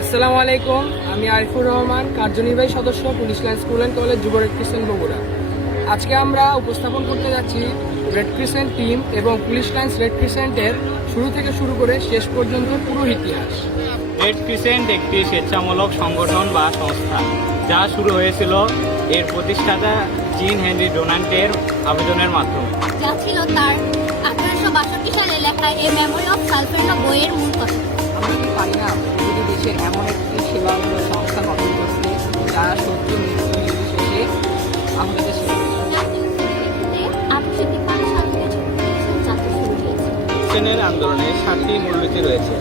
আসসালামু আলাইকুম। আমি আরিফুর রহমান, কার্যনির্বাহী সদস্য, police line school and college, যুব রেড ক্রিসেন্ট বগুড়া। আজকে আমরা উপস্থাপন করতে যাচ্ছি রেড ক্রিসেন্ট টিম এবং পুলিশ লাইন্স রেড ক্রিসেন্টের শুরু থেকে শুরু করে শেষ পর্যন্ত পুরো ইতিহাস। রেড ক্রিসেন্ট একটি স্বেচ্ছামূলক সংগঠন বা সংস্থা যা শুরু হয়েছিল এর প্রতিষ্ঠাতা জিন হেনরি ডোনাল্টের আবেদনের মাধ্যমে। যা ছিল তার 1862 সালে লেখা এ মেমোরি অফ সালফেন্ডা বইয়ের মূল কথা। আমরা কি পারি না প্রতিটি দেশের এমন একটি সেবামূলক সংস্থা গঠন করতে যা সত্যি মৃত্যু নির্বিশেষে আমাদের দেশে 1853 সাল থেকে যাত্রা শুরু হয়েছে। ক্রিসেন্টের আন্দোলনে 7টি মূলনীতি রয়েছে: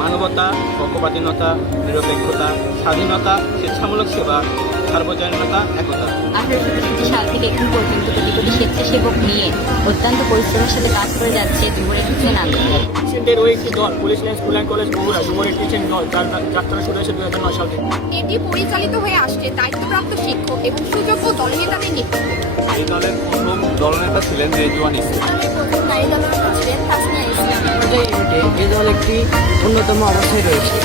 মানবতা, পক্ষপাতিনতা, নিরপেক্ষতা, স্বাধীনতা, স্বেচ্ছামূলক সেবা, সার্বজনীনতা, একতা। 1863 সাল থেকে এখন পর্যন্ত কোটি কোটি স্বেচ্ছাসেবক নিয়ে অত্যন্ত পরিশ্রমের সাথে কাজ করে যাচ্ছে যুব রেড ক্রিসেন্ট আন্দোলন। ক্রিসেন্টের ওই একটি দল police line school and college Bogura যুব রেড ক্রিসেন্ট দল, যার যাত্রা শুরু হয়েছে 2009 সাল থেকে। এটি পরিচালিত হয়ে আসছে দায়িত্বপ্রাপ্ত শিক্ষক এবং সুযোগ্য দলনেতাদের নেতৃত্বে। এই দলের প্রথম দলনেতা ছিলেন রেজওয়ান ইসলাম। প্রথম নারী দলনেতা ছিলেন তাসমিয়া ইসলাম। এই দল একটি অন্যতম অবস্থায় রয়েছে।